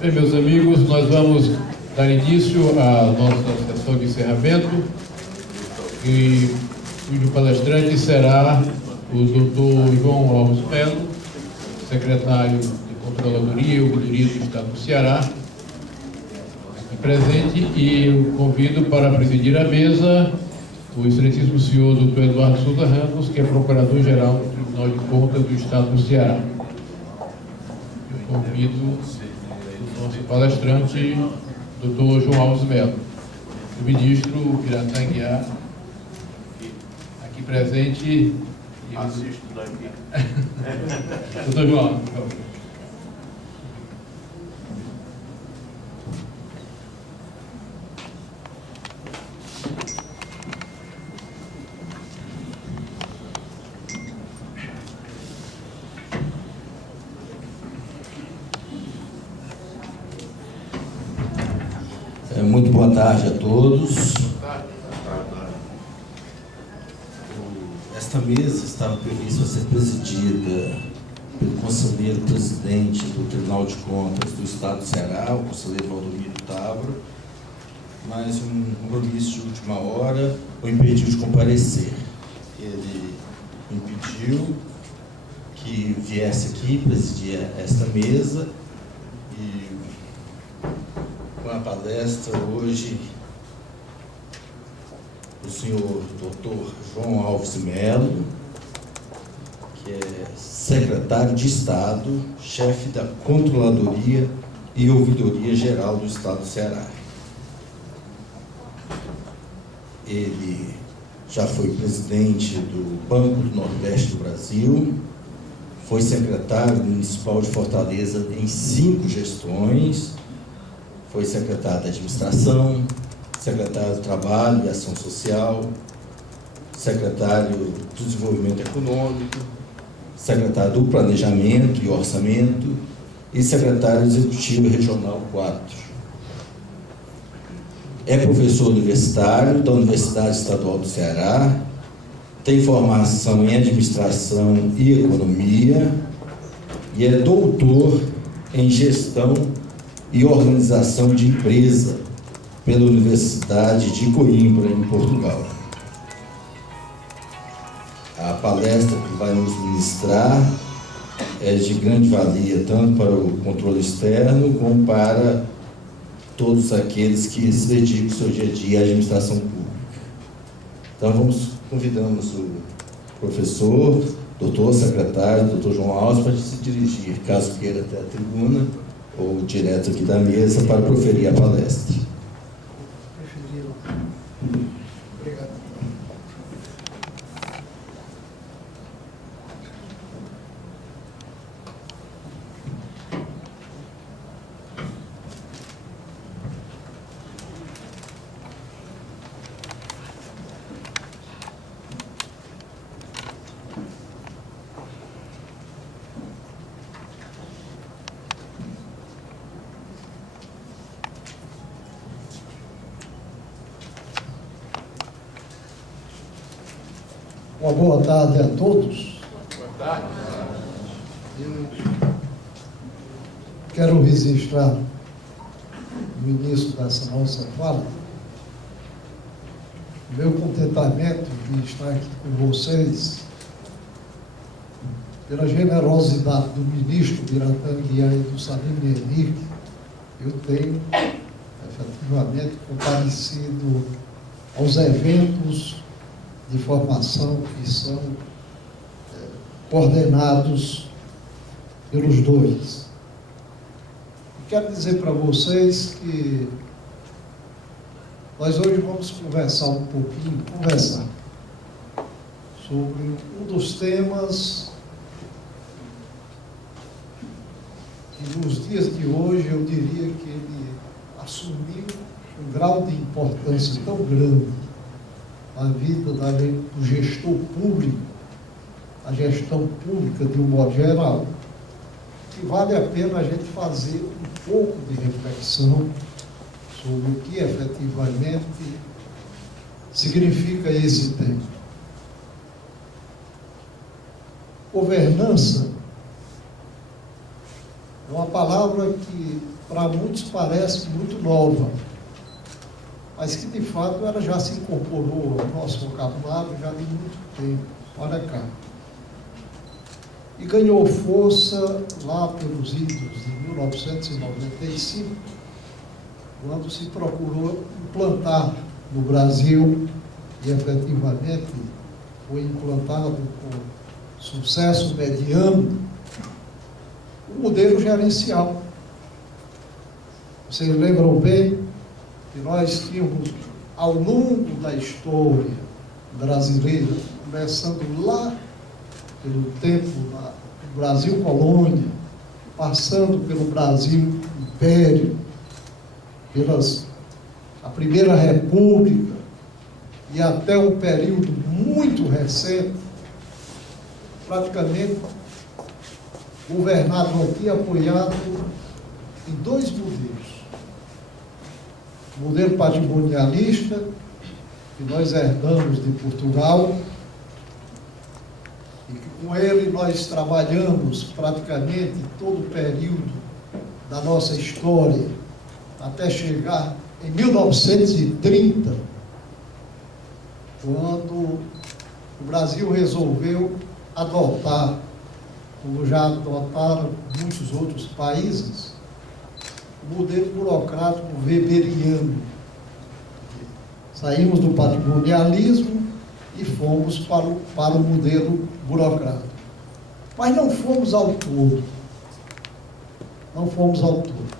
Bem, meus amigos, nós vamos dar início à nossa sessão de encerramento e cujo palestrante será o Dr. João Alves Melo, secretário de Controladoria e Ouvidoria do Estado do Ceará, aqui presente, e o convido para presidir a mesa o excelentíssimo senhor Dr. Eduardo Souza Ramos, que é Procurador-Geral do Tribunal de Contas do Estado do Ceará. Eu convido o nosso palestrante, Dr. João Alves Melo, o ministro Piratã Aguiar, aqui presente. Assisto daqui. Dr. João, por favor. Muito boa tarde a todos. Esta mesa estava prevista a ser presidida pelo conselheiro presidente do Tribunal de Contas do Estado do Ceará, o conselheiro Valdomiro Távora, mas um compromisso de última hora o impediu de comparecer. Ele impediu que viesse aqui presidir esta mesa e com a palestra hoje do senhor Dr. João Alves Melo, que é secretário de Estado, chefe da Controladoria e Ouvidoria Geral do Estado do Ceará. Ele já foi presidente do Banco do Nordeste do Brasil, foi secretário municipal de Fortaleza em 5 gestões, foi secretário da Administração, secretário do Trabalho e Ação Social, secretário do Desenvolvimento Econômico, secretário do Planejamento e Orçamento e secretário Executivo Regional 4. É professor universitário da Universidade Estadual do Ceará, tem formação em Administração e Economia e é doutor em Gestão e Organização de Empresa pela Universidade de Coimbra, em Portugal. A palestra que vai nos ministrar é de grande valia tanto para o controle externo como para todos aqueles que se dedicam o seu dia a dia à administração pública. Então convidamos o professor, doutor secretário, doutor João Alves, para se dirigir, caso queira, até a tribuna ou direto aqui da mesa para proferir a palestra. Obrigado. Uma boa tarde a todos. Boa tarde. Eu quero registrar, no início dessa nossa fala, o meu contentamento de estar aqui com vocês, pela generosidade do ministro Piratã Aguiar e do Salim Henrique. Eu tenho, efetivamente, comparecido aos eventos de formação que são coordenados pelos dois. Quero dizer para vocês que nós hoje vamos conversar sobre um dos temas que nos dias de hoje eu diria que ele assumiu um grau de importância tão grande na vida do gestor público, a gestão pública de um modo geral, que vale a pena a gente fazer um pouco de reflexão sobre o que efetivamente significa esse tema. Governança é uma palavra que para muitos parece muito nova, mas que de fato ela já se incorporou ao nosso vocabulário já de muito tempo. Olha cá. E ganhou força lá pelos idos de 1995, quando se procurou implantar no Brasil, e efetivamente foi implantado com sucesso mediano, o modelo gerencial. Vocês lembram bem que nós tínhamos, ao longo da história brasileira, começando lá pelo tempo do Brasil Colônia, passando pelo Brasil Império, a Primeira República e até um período muito recente, praticamente governado aqui, apoiado em dois modelos. O modelo patrimonialista, que nós herdamos de Portugal, e que com ele nós trabalhamos praticamente todo o período da nossa história, até chegar em 1930, quando o Brasil resolveu adotar, como já adotaram muitos outros países, o modelo burocrático weberiano. Saímos do patrimonialismo e fomos para o modelo burocrático. Mas não fomos ao todo. Não fomos ao todo.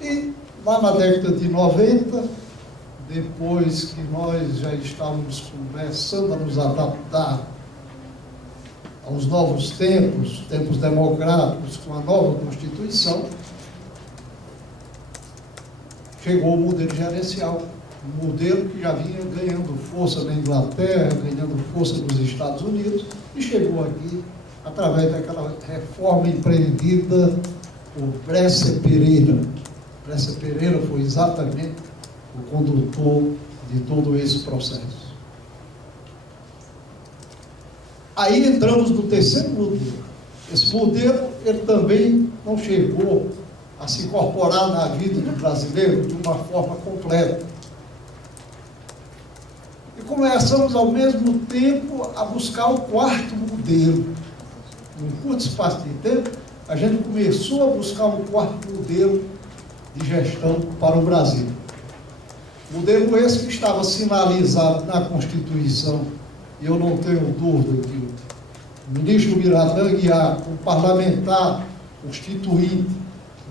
E lá na década de 90, depois que nós já estávamos começando a nos adaptar aos novos tempos, tempos democráticos, com a nova Constituição, chegou o modelo gerencial, um modelo que já vinha ganhando força na Inglaterra, ganhando força nos Estados Unidos, e chegou aqui através daquela reforma empreendida por Bresser Pereira. Bresser Pereira foi exatamente o condutor de todo esse processo. Aí entramos no terceiro modelo. Esse modelo, ele também não chegou a se incorporar na vida do brasileiro de uma forma completa. E começamos, ao mesmo tempo, a buscar o quarto modelo. Num curto espaço de tempo, a gente começou a buscar um quarto modelo de gestão para o Brasil. Modelo esse que estava sinalizado na Constituição, e eu não tenho dúvida que o ministro Miradã Guiar, como parlamentar constituinte,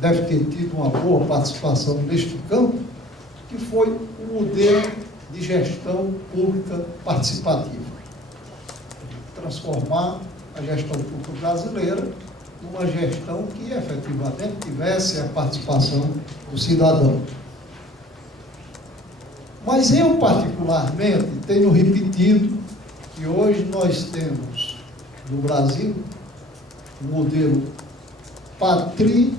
deve ter tido uma boa participação neste campo, que foi o modelo de gestão pública participativa. Transformar a gestão pública brasileira numa gestão que efetivamente tivesse a participação do cidadão. Mas eu, particularmente, tenho repetido que hoje nós temos no Brasil o modelo patri,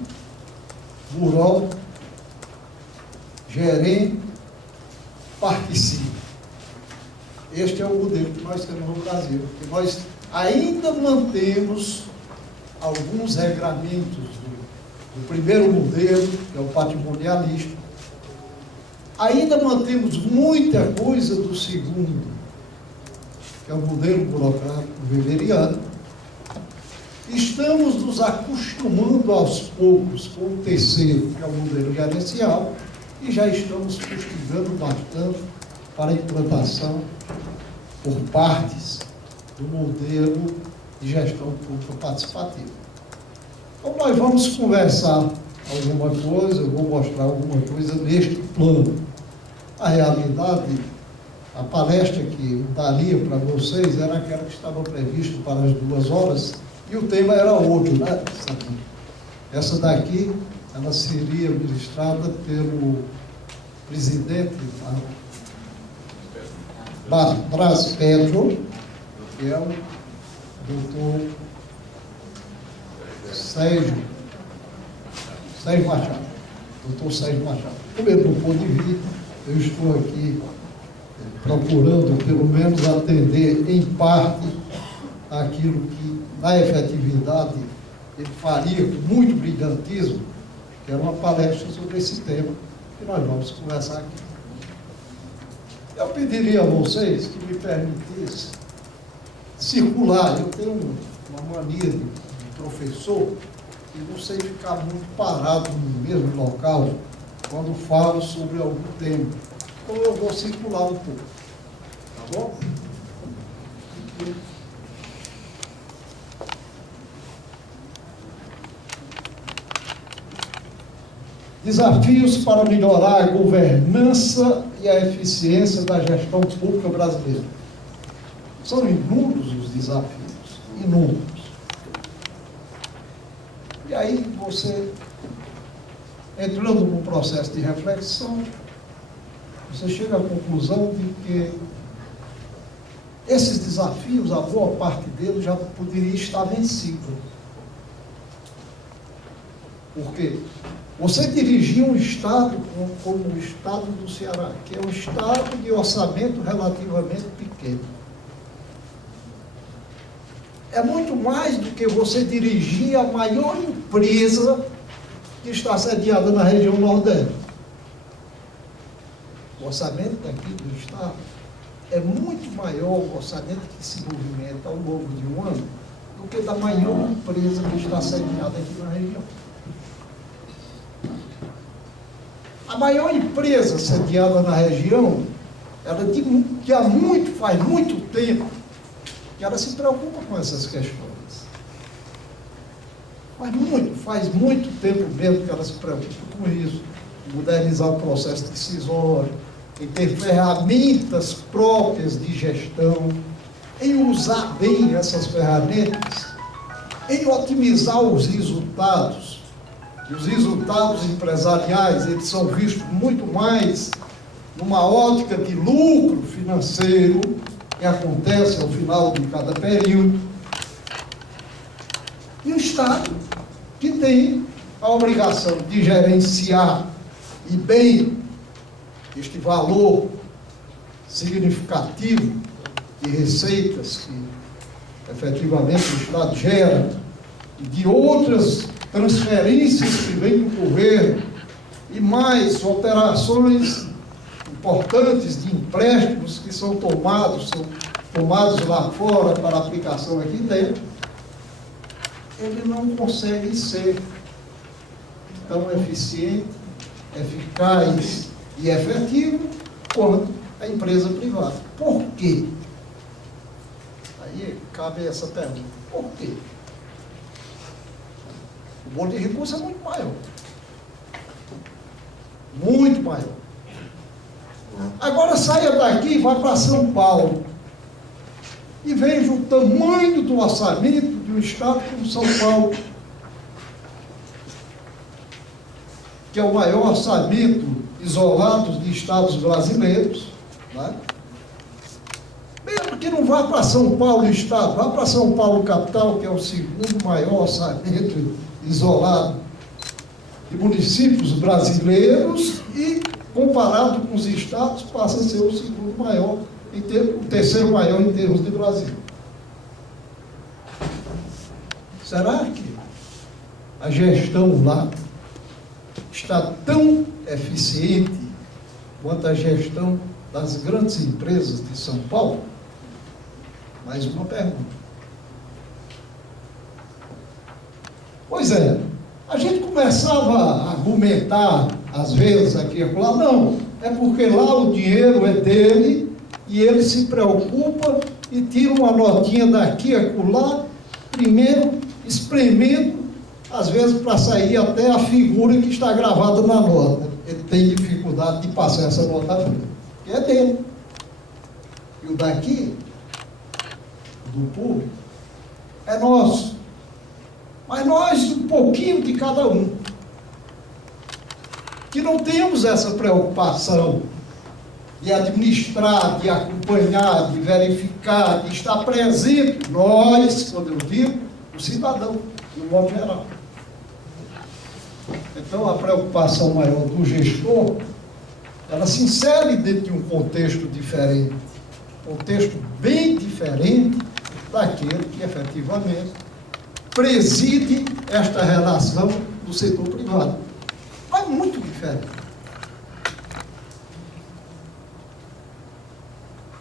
buró, gerente, participa. Este é o modelo que nós temos no Brasil, que nós ainda mantemos alguns regramentos do primeiro modelo, que é o patrimonialista. Ainda mantemos muita coisa do segundo, que é o modelo burocrático weberiano. Estamos nos acostumando aos poucos com o terceiro, que é o modelo gerencial, e já estamos fustigando bastante para a implantação por partes do modelo de gestão pública participativa. Então, nós vamos conversar alguma coisa, eu vou mostrar alguma coisa neste plano. A realidade, a palestra que eu daria para vocês era aquela que estava prevista para as 2 horas, e o tema era outro, né? Essa daqui, ela seria ministrada pelo presidente Braspetro, que é o doutor Sérgio Machado. Doutor Sérgio Machado. Como ele não pôde vir, eu estou aqui procurando, pelo menos, atender em parte aquilo que, na efetividade, ele faria com muito brilhantismo, que era uma palestra sobre esse tema que nós vamos conversar aqui. Eu pediria a vocês que me permitissem circular. Eu tenho uma mania de professor e não sei ficar muito parado no mesmo local quando falo sobre algum tema. Então eu vou circular um pouco, tá bom? Desafios para melhorar a governança e a eficiência da gestão pública brasileira. São inúmeros os desafios, inúmeros. E aí você, entrando num processo de reflexão, você chega à conclusão de que esses desafios, a boa parte deles já poderia estar vencido. Por quê? Você dirigir um Estado como o Estado do Ceará, que é um Estado de orçamento relativamente pequeno. É muito mais do que você dirigir a maior empresa que está sediada na região Nordeste. O orçamento daqui do Estado é muito maior, o orçamento que se movimenta ao longo de um ano, do que da maior empresa que está sediada aqui na região. A maior empresa sediada na região, ela que faz muito tempo, que ela se preocupa com essas questões. Faz muito tempo mesmo que ela se preocupa com isso. Modernizar o processo decisório, em ter ferramentas próprias de gestão, em usar bem essas ferramentas, em otimizar os resultados. E os resultados empresariais, eles são vistos muito mais numa ótica de lucro financeiro, que acontece ao final de cada período. E o Estado, que tem a obrigação de gerenciar e bem este valor significativo de receitas que efetivamente o Estado gera, e de outras transferências que vêm do governo, e mais operações importantes de empréstimos que são tomados lá fora para aplicação aqui dentro, ele não consegue ser tão eficiente, eficaz e efetivo quanto a empresa privada. Por quê? Aí cabe essa pergunta. Por quê? O bolo de recursos é muito maior. Muito maior. Agora saia daqui e vá para São Paulo e veja o tamanho do orçamento de um estado como São Paulo, que é o maior orçamento isolado de estados brasileiros, né? Mesmo que não vá para São Paulo estado, vá para São Paulo capital, que é o segundo maior orçamento isolado de municípios brasileiros, e comparado com os estados passa a ser o segundo maior, o terceiro maior em termos de Brasil. Será que a gestão lá está tão eficiente quanto a gestão das grandes empresas de São Paulo? Mais uma pergunta. Pois é, a gente começava a argumentar, às vezes, aqui e acolá, não, é porque lá o dinheiro é dele e ele se preocupa e tira uma notinha daqui e acolá, primeiro espremendo, às vezes para sair até a figura que está gravada na nota. Ele tem dificuldade de passar essa nota à frente, que é dele. E o daqui, do público, é nosso. Mas nós, um pouquinho de cada um, que não temos essa preocupação de administrar, de acompanhar, de verificar, de estar presente, nós, quando eu digo, o cidadão, no modo geral. Então, a preocupação maior do gestor, ela se insere dentro de um contexto diferente, contexto bem diferente daquele que efetivamente preside esta relação do setor privado. Mas muito diferente.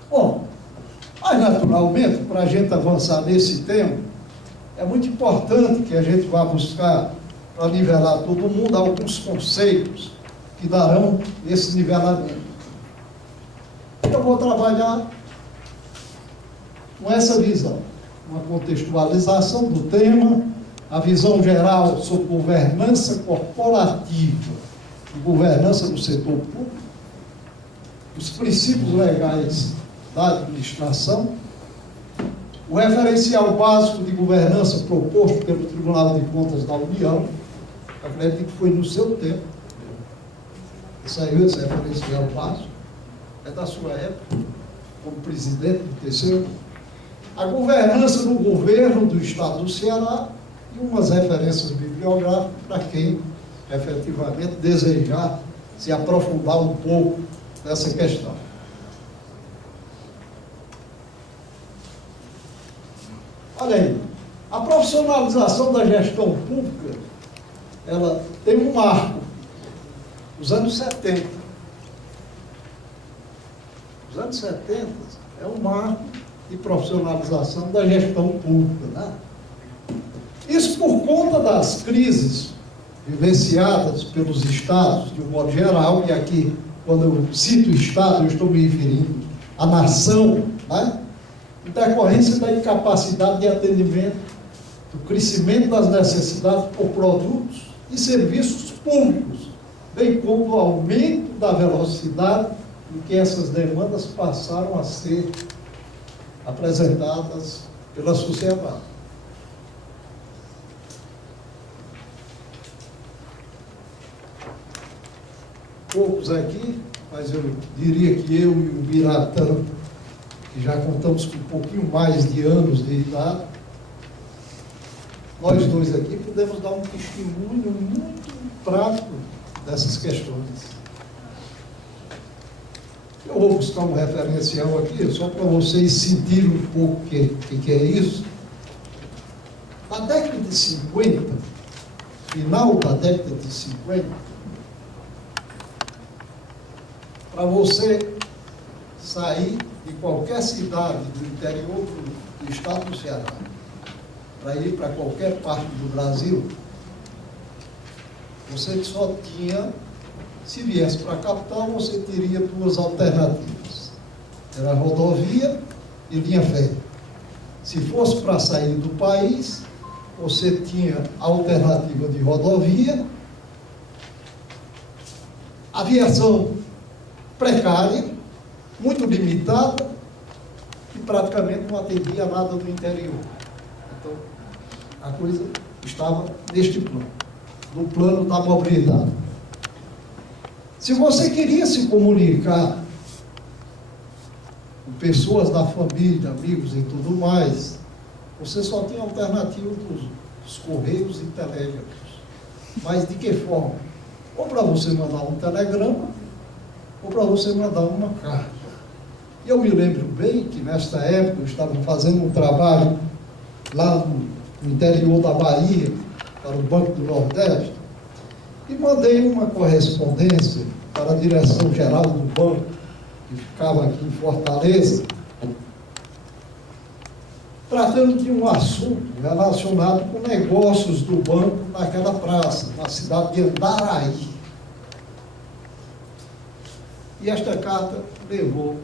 Bom, mas naturalmente, para a gente avançar nesse tema, é muito importante que a gente vá buscar, para nivelar todo mundo, alguns conceitos que darão esse nivelamento. Eu vou trabalhar com essa visão, uma contextualização do tema, a visão geral sobre governança corporativa e governança do setor público, os princípios legais da administração, o referencial básico de governança proposto pelo Tribunal de Contas da União, acredito que foi no seu tempo, saiu esse referencial básico, é da sua época, como presidente do TCU, a governança do governo do Estado do Ceará e umas referências bibliográficas para quem efetivamente desejar se aprofundar um pouco nessa questão. Olha aí, a profissionalização da gestão pública, ela tem um marco, os anos 70. Os anos 70 é um marco de profissionalização da gestão pública, né? Isso por conta das crises vivenciadas pelos estados, de um modo geral, e aqui, quando eu cito Estado, eu estou me referindo à nação, né? Em decorrência da incapacidade de atendimento, do crescimento das necessidades por produtos e serviços públicos, bem como do aumento da velocidade em que essas demandas passaram a ser apresentadas pela sociedade. Poucos aqui, mas eu diria que eu e o Biratã, que já contamos com um pouquinho mais de anos de idade, nós dois aqui podemos dar um testemunho muito prático dessas questões. Eu vou buscar um referencial aqui, só para vocês sentirem um pouco o que é isso. Na década de 50, final da década de 50, para você sair de qualquer cidade do interior do estado do Ceará, para ir para qualquer parte do Brasil, você só tinha, se viesse para a capital, você teria duas alternativas. Era rodovia e linha férrea. Se fosse para sair do país, você tinha a alternativa de rodovia, aviação precária, muito limitada, e praticamente não atendia nada do interior. Então, a coisa estava neste plano, no plano da mobilidade. Se você queria se comunicar com pessoas da família, amigos e tudo mais, você só tinha a alternativa dos correios e telégrafos. Mas de que forma? Ou para você mandar um telegrama, ou para você mandar uma carta. E eu me lembro bem que nesta época eu estava fazendo um trabalho lá no interior da Bahia, para o Banco do Nordeste, e mandei uma correspondência para a direção-geral do banco, que ficava aqui em Fortaleza, tratando de um assunto relacionado com negócios do banco naquela praça, na cidade de Andaraí. E esta carta levou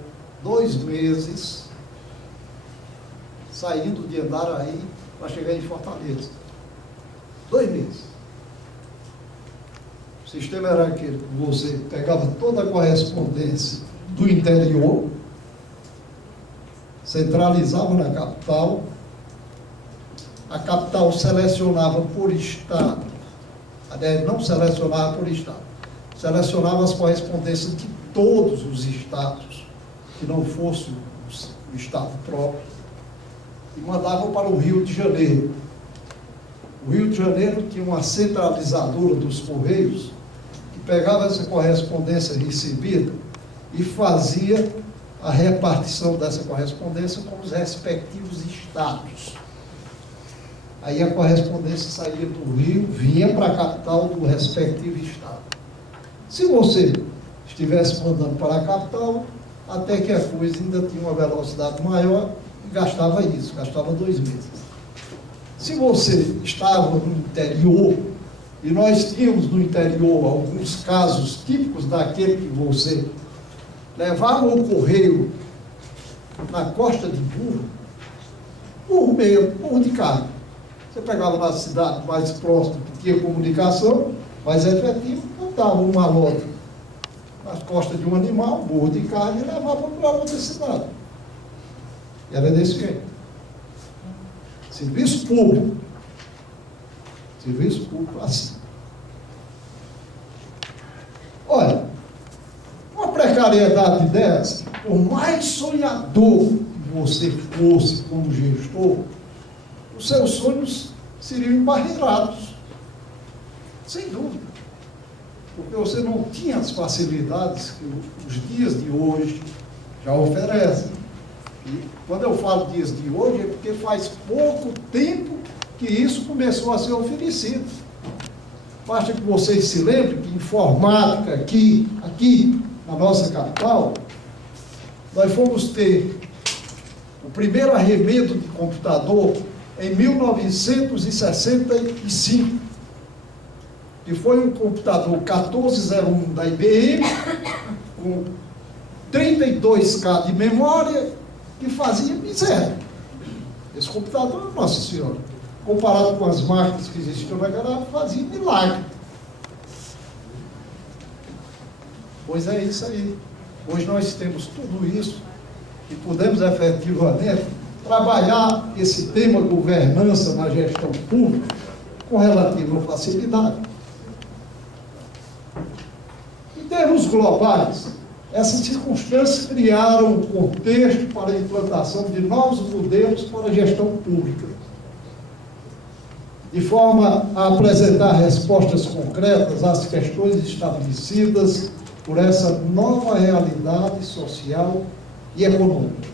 2 meses saindo de Andaraí para chegar em Fortaleza. 2 meses. O sistema era aquele que você pegava toda a correspondência do interior, centralizava na capital, a capital selecionava por estado, aliás, não selecionava por estado, selecionava as correspondências de todos os estados, que não fosse o estado próprio, e mandava para o Rio de Janeiro. O Rio de Janeiro tinha uma centralizadora dos Correios, que pegava essa correspondência recebida e fazia a repartição dessa correspondência com os respectivos estados. Aí a correspondência saía do Rio, vinha para a capital do respectivo estado. Se você estivesse mandando para a capital, até que a coisa ainda tinha uma velocidade maior, e gastava isso, gastava 2 meses. Se você estava no interior, e nós tínhamos no interior alguns casos típicos daquele que você levava o correio na Costa de Burro, por de carro. Você pegava na cidade mais próxima que tinha comunicação, mais efetiva, botava uma loja nas costas de um animal, burro de carne, e levava para outra cidade. E era desse jeito. Serviço público. Serviço público assim. Olha, uma precariedade dessa, por mais sonhador que você fosse como gestor, os seus sonhos seriam embarreirados. Sem dúvida. Porque você não tinha as facilidades que os dias de hoje já oferecem. E quando eu falo dias de hoje, é porque faz pouco tempo que isso começou a ser oferecido. Basta que vocês se lembrem que informática aqui na nossa capital, nós fomos ter o primeiro arremedo de computador em 1965, que foi um computador 1401 da IBM, com 32K de memória, que fazia miséria. Esse computador, nossa senhora, comparado com as máquinas que existiam naquela época, fazia milagre. Pois é isso aí. Hoje nós temos tudo isso e podemos efetivamente trabalhar esse tema governança na gestão pública com relativa facilidade. Em termos globais, essas circunstâncias criaram um contexto para a implantação de novos modelos para a gestão pública, de forma a apresentar respostas concretas às questões estabelecidas por essa nova realidade social e econômica.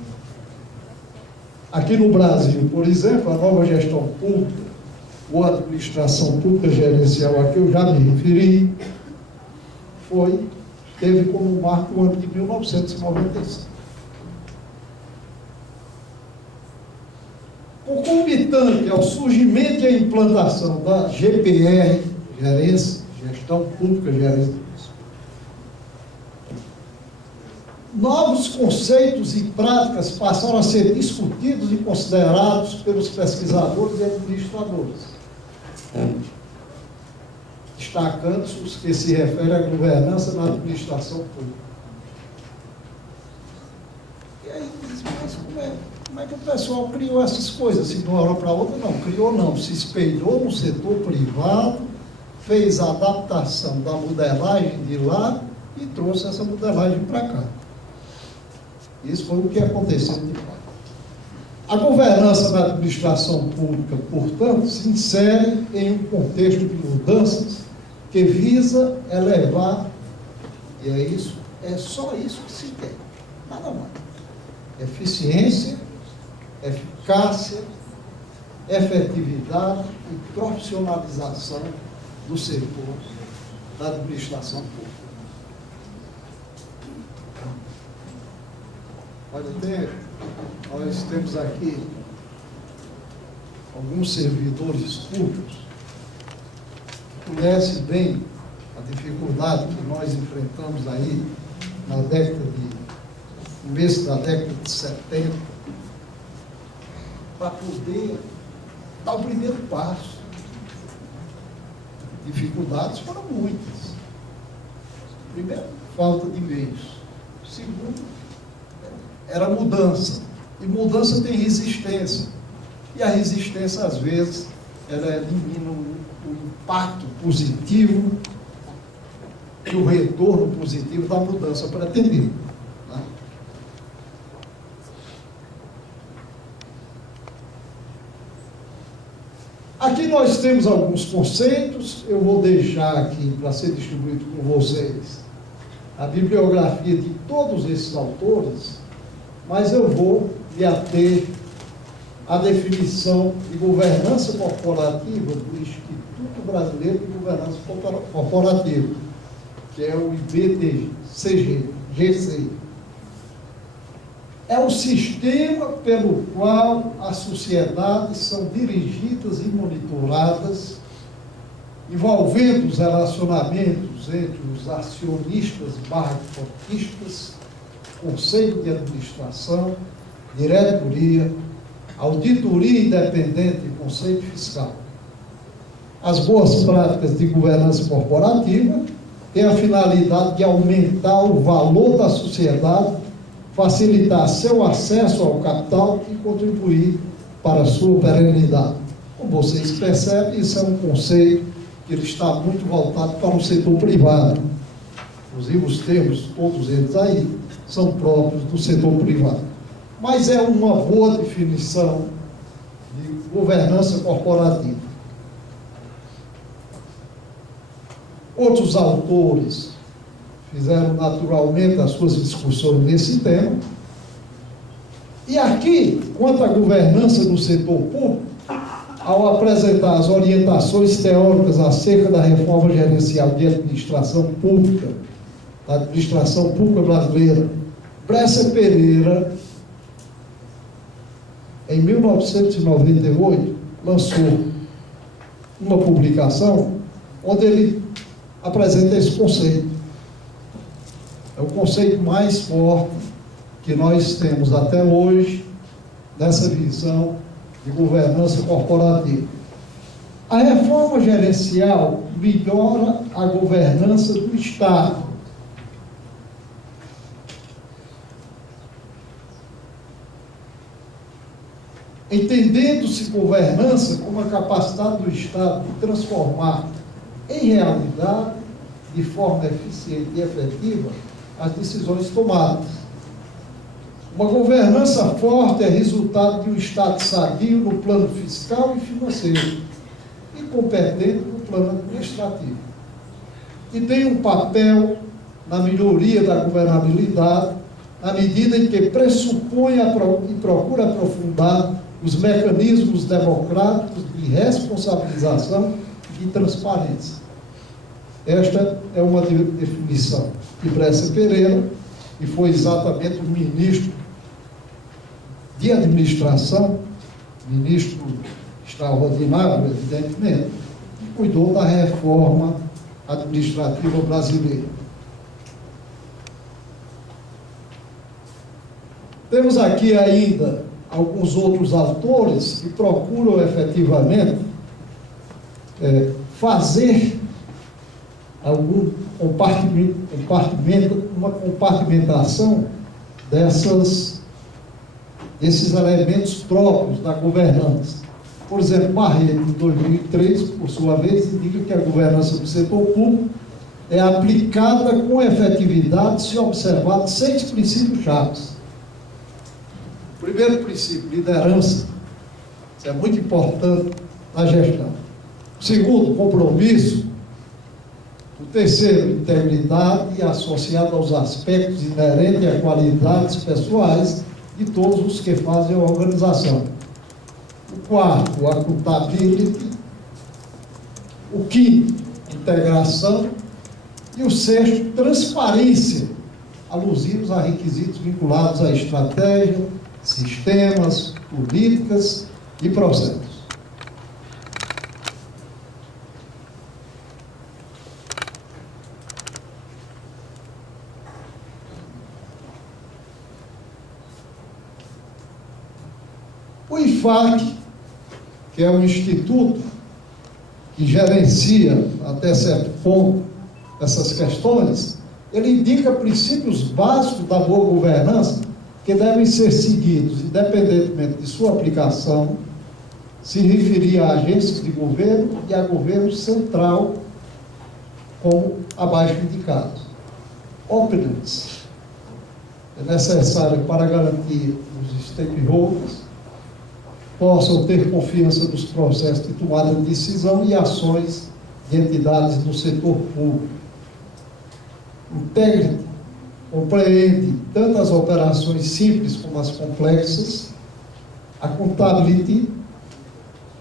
Aqui no Brasil, por exemplo, a nova gestão pública, ou administração pública gerencial, a que eu já me referi, teve como marco o ano de 1995. Concomitante ao surgimento e à implantação da GPR, Gestão Pública Gerência, novos conceitos e práticas passaram a ser discutidos e considerados pelos pesquisadores e administradores, destacando-se os que se referem à governança na administração pública. E aí, mas como é que o pessoal criou essas coisas? Se de uma hora para outra, não. Criou não. Se espelhou no setor privado, fez a adaptação da modelagem de lá e trouxe essa modelagem para cá. Isso foi o que aconteceu de fato. A governança da administração pública, portanto, se insere em um contexto de mudanças que visa elevar, e é só isso que se quer, nada mais. Eficiência, eficácia, efetividade e profissionalização do setor da administração pública. Nós temos aqui alguns servidores públicos que conhecem bem a dificuldade que nós enfrentamos aí no começo da década de 70, para poder dar o primeiro passo. Dificuldades foram muitas. Primeiro, falta de meios. Segundo, era mudança. E mudança tem resistência. E a resistência, às vezes, ela elimina o impacto positivo e o retorno positivo da mudança pretendida. Né? Aqui nós temos alguns conceitos, eu vou deixar aqui para ser distribuído com vocês a bibliografia de todos esses autores, mas eu vou me ater a definição de governança corporativa do Instituto Brasileiro de Governança Corporativa, que é o IBGC. É o sistema pelo qual as sociedades são dirigidas e monitoradas, envolvendo os relacionamentos entre os acionistas/cotistas, conselho de administração, diretoria, auditoria independente e conselho fiscal. As boas práticas de governança corporativa têm a finalidade de aumentar o valor da sociedade, facilitar seu acesso ao capital e contribuir para a sua perenidade. Como vocês percebem, isso é um conceito que ele está muito voltado para o setor privado. Inclusive, os termos, todos eles aí, são próprios do setor privado. Mas é uma boa definição de governança corporativa. Outros autores fizeram naturalmente as suas discussões nesse tema. E aqui, quanto à governança do setor público, ao apresentar as orientações teóricas acerca da reforma gerencial de administração pública, da administração pública brasileira, Bresser Pereira, em 1998, lançou uma publicação onde ele apresenta esse conceito. É o conceito mais forte que nós temos até hoje nessa visão de governança corporativa. A reforma gerencial melhora a governança do Estado. Entendendo-se governança como a capacidade do Estado de transformar em realidade, de forma eficiente e efetiva, as decisões tomadas. Uma governança forte é resultado de um Estado sadio no plano fiscal e financeiro e competente no plano administrativo. E tem um papel na melhoria da governabilidade, na medida em que pressupõe e procura aprofundar os mecanismos democráticos de responsabilização e de transparência. Esta é uma definição de Bresser Pereira, que foi exatamente o ministro de administração, ministro extraordinário, evidentemente, que cuidou da reforma administrativa brasileira. Temos aqui ainda alguns outros autores que procuram efetivamente fazer uma compartimentação desses elementos próprios da governança. Por exemplo, Barreto, em 2003, por sua vez, indica que a governança do setor público é aplicada com efetividade se observar 6 princípios chaves. Primeiro princípio, liderança. Isso é muito importante na gestão. O segundo, compromisso. O terceiro, integridade, associado aos aspectos inerentes a qualidades pessoais de todos os que fazem a organização. O quarto, accountability. O quinto, integração. E o sexto, transparência, alusivos a requisitos vinculados à estratégia, sistemas, políticas e processos. O IFAC, que é um instituto que gerencia, até certo ponto, essas questões, ele indica princípios básicos da boa governança que devem ser seguidos, independentemente de sua aplicação, se referir a agências de governo e a governo central, como abaixo indicados. Openness é necessário para garantir que os stakeholders possam ter confiança nos processos de tomada de decisão e ações de entidades do setor público. Integrity compreende tanto as operações simples como as complexas, A accountability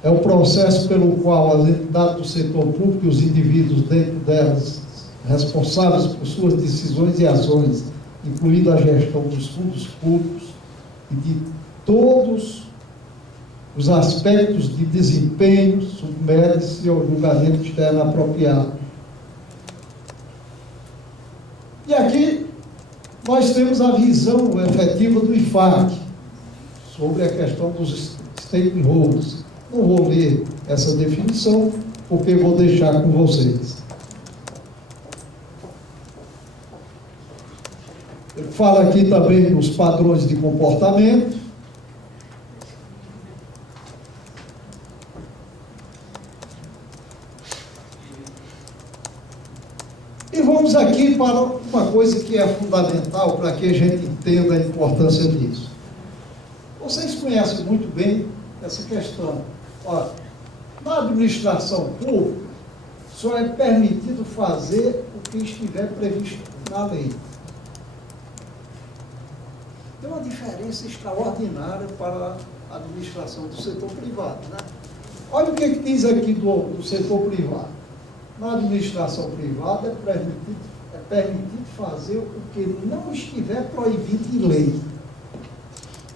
é o processo pelo qual as entidades do setor público e os indivíduos dentro delas responsáveis por suas decisões e ações, incluindo a gestão dos fundos públicos e de todos os aspectos de desempenho, submetem-se ao julgamento externo apropriado. E aqui nós temos a visão efetiva do IFAC sobre a questão dos stakeholders. Não vou ler essa definição, porque vou deixar com vocês. Ele fala aqui também dos padrões de comportamento. E vamos aqui para uma coisa que é fundamental para que a gente entenda a importância disso. Vocês conhecem muito bem essa questão. Olha, na administração pública, só é permitido fazer o que estiver previsto na lei. Tem uma diferença extraordinária para a administração do setor privado, né? Olha o que diz aqui do setor privado. Na administração privada é permitido fazer o que não estiver proibido em lei.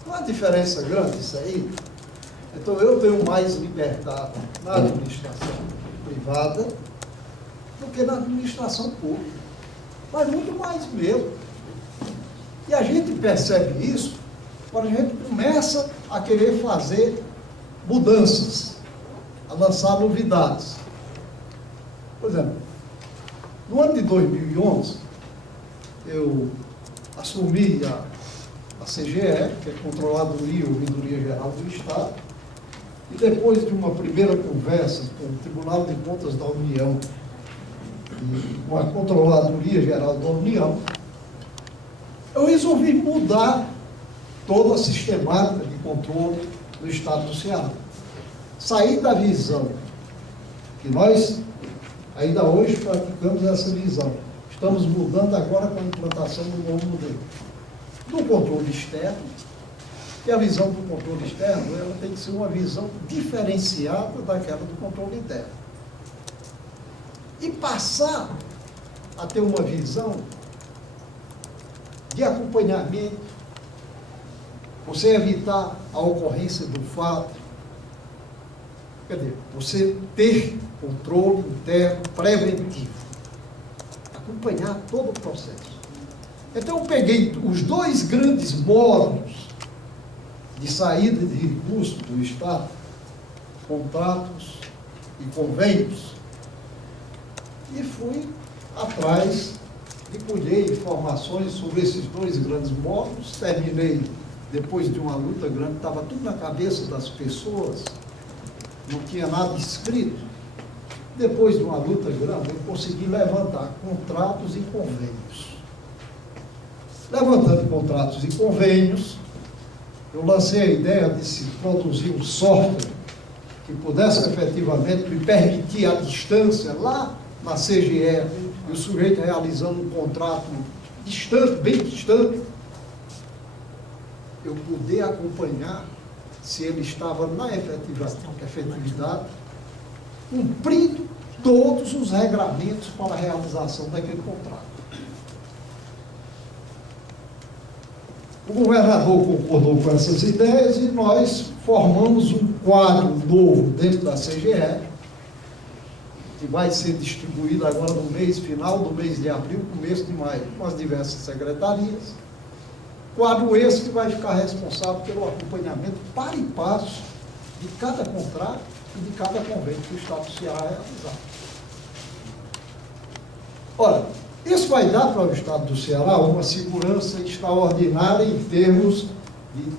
Não há uma diferença grande isso aí? Então eu tenho mais liberdade na administração privada do que na administração pública. Mas muito mais mesmo. E a gente percebe isso quando a gente começa a querer fazer mudanças, a lançar novidades. Por exemplo, no ano de 2011, eu assumi a CGE, que é Controladoria e Ouvidoria Geral do Estado, e depois de uma primeira conversa com o Tribunal de Contas da União e com a Controladoria Geral da União, eu resolvi mudar toda a sistemática de controle do Estado do Ceará. Sair da visão que nós ainda hoje praticamos essa visão. Estamos mudando agora com a implantação do novo modelo. Do controle externo, que a visão do controle externo ela tem que ser uma visão diferenciada daquela do controle interno. E passar a ter uma visão de acompanhamento, você evitar a ocorrência do fato, quer dizer, você ter controle interno preventivo, acompanhar todo o processo. Então eu peguei os dois grandes modos de saída de recursos do Estado, contratos e convênios, e fui atrás de colher informações sobre esses dois grandes modos. Terminei, depois de uma luta grande, estava tudo na cabeça das pessoas, não tinha nada escrito. Depois de uma luta grande, eu consegui levantar contratos e convênios. Levantando contratos e convênios, eu lancei a ideia de se produzir um software que pudesse efetivamente me permitir à distância, lá na CGE, e o sujeito realizando um contrato distante, bem distante, eu poder acompanhar se ele estava na efetividade, cumprindo todos os regramentos para a realização daquele contrato. O governador concordou com essas ideias e nós formamos um quadro novo dentro da CGE, que vai ser distribuído agora no final do mês de abril, começo de maio, com as diversas secretarias. Quadro esse que vai ficar responsável pelo acompanhamento para e passo de cada contrato e de cada convênio que o Estado do Ceará realizar. Ora, isso vai dar para o Estado do Ceará uma segurança extraordinária em termos de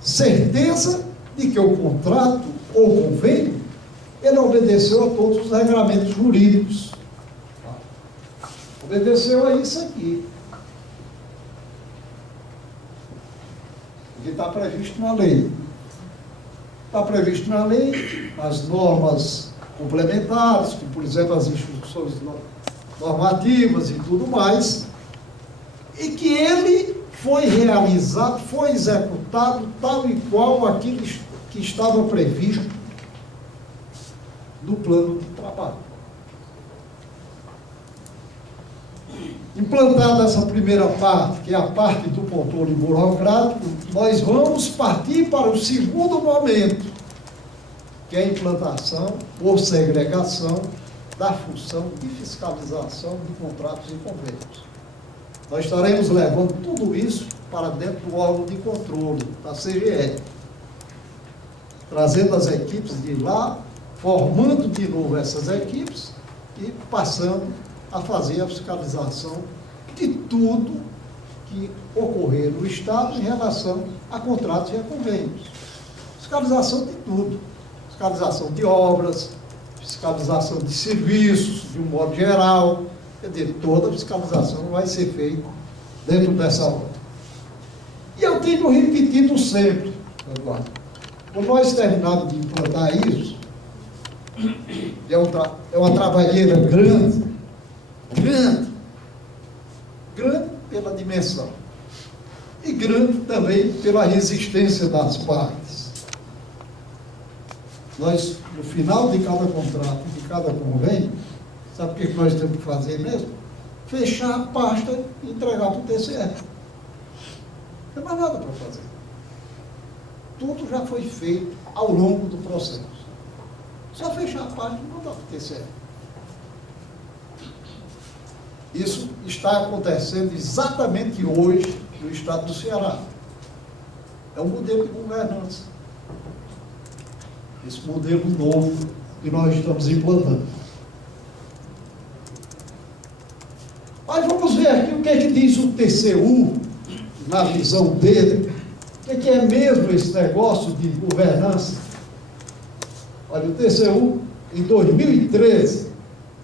certeza de que o contrato ou convênio ele obedeceu a todos os regramentos jurídicos. Obedeceu a isso aqui. Que está previsto na lei. Está previsto na lei as normas complementares, como, por exemplo, as instruções normativas e tudo mais, e que ele foi realizado, foi executado tal e qual aquilo que estava previsto no plano de trabalho. Implantada essa primeira parte, que é a parte do controle burocrático, nós vamos partir para o segundo momento, que é a implantação ou segregação da função de fiscalização de contratos e convênios. Nós estaremos levando tudo isso para dentro do órgão de controle, da CGE, trazendo as equipes de lá, formando de novo essas equipes e passando a fazer a fiscalização de tudo que ocorrer no Estado em relação a contratos e a convênios. Fiscalização de tudo. Fiscalização de obras, fiscalização de serviços, de um modo geral. Quer dizer, toda a fiscalização vai ser feita dentro dessa obra. E eu tenho repetido sempre, Eduardo, quando nós terminarmos de implantar isso, é uma trabalheira grande pela dimensão e grande também pela resistência das partes. Nós, no final de cada contrato, de cada convênio, sabe o que nós temos que fazer mesmo? Fechar a pasta e entregar para o TCE. Não tem mais nada para fazer. Tudo já foi feito ao longo do processo. Só fechar a pasta e mandar para o TCE. Isso está acontecendo exatamente hoje no estado do Ceará. É um modelo de governança. Esse modelo novo que nós estamos implantando. Mas vamos ver aqui o que é que diz o TCU, na visão dele. O que é mesmo esse negócio de governança? Olha, o TCU, em 2013,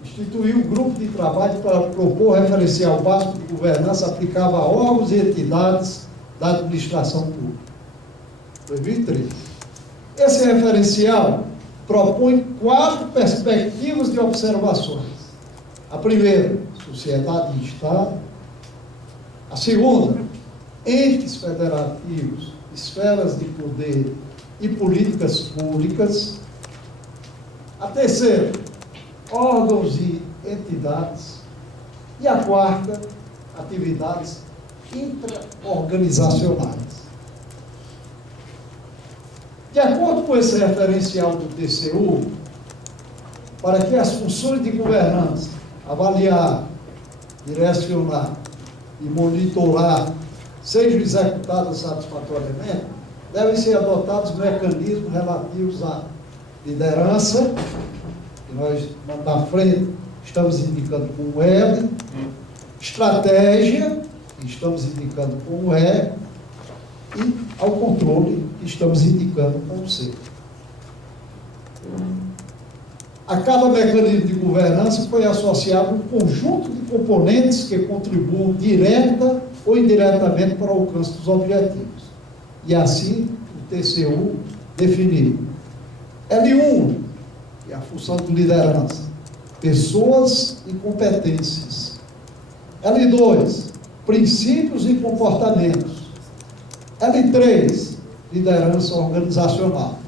instituiu um grupo de trabalho para propor referencial básico de governança aplicável a órgãos e entidades da administração pública. 2013. Esse referencial propõe 4 perspectivas de observações. A primeira, sociedade e Estado. A segunda, entes federativos, esferas de poder e políticas públicas. A terceira, órgãos e entidades. E a quarta, atividades intraorganizacionais. De acordo com esse referencial do TCU, para que as funções de governança, avaliar, direcionar e monitorar sejam executadas satisfatoriamente, devem ser adotados mecanismos relativos à liderança, que nós, na frente, estamos indicando como L, estratégia, que estamos indicando como E, e ao controle, que estamos indicando como C. A cada mecanismo de governança foi associado um conjunto de componentes que contribuam direta ou indiretamente para o alcance dos objetivos. E assim, o TCU definiu. L1, que é a função de liderança, pessoas e competências. L2, princípios e comportamentos. L3, liderança organizacional.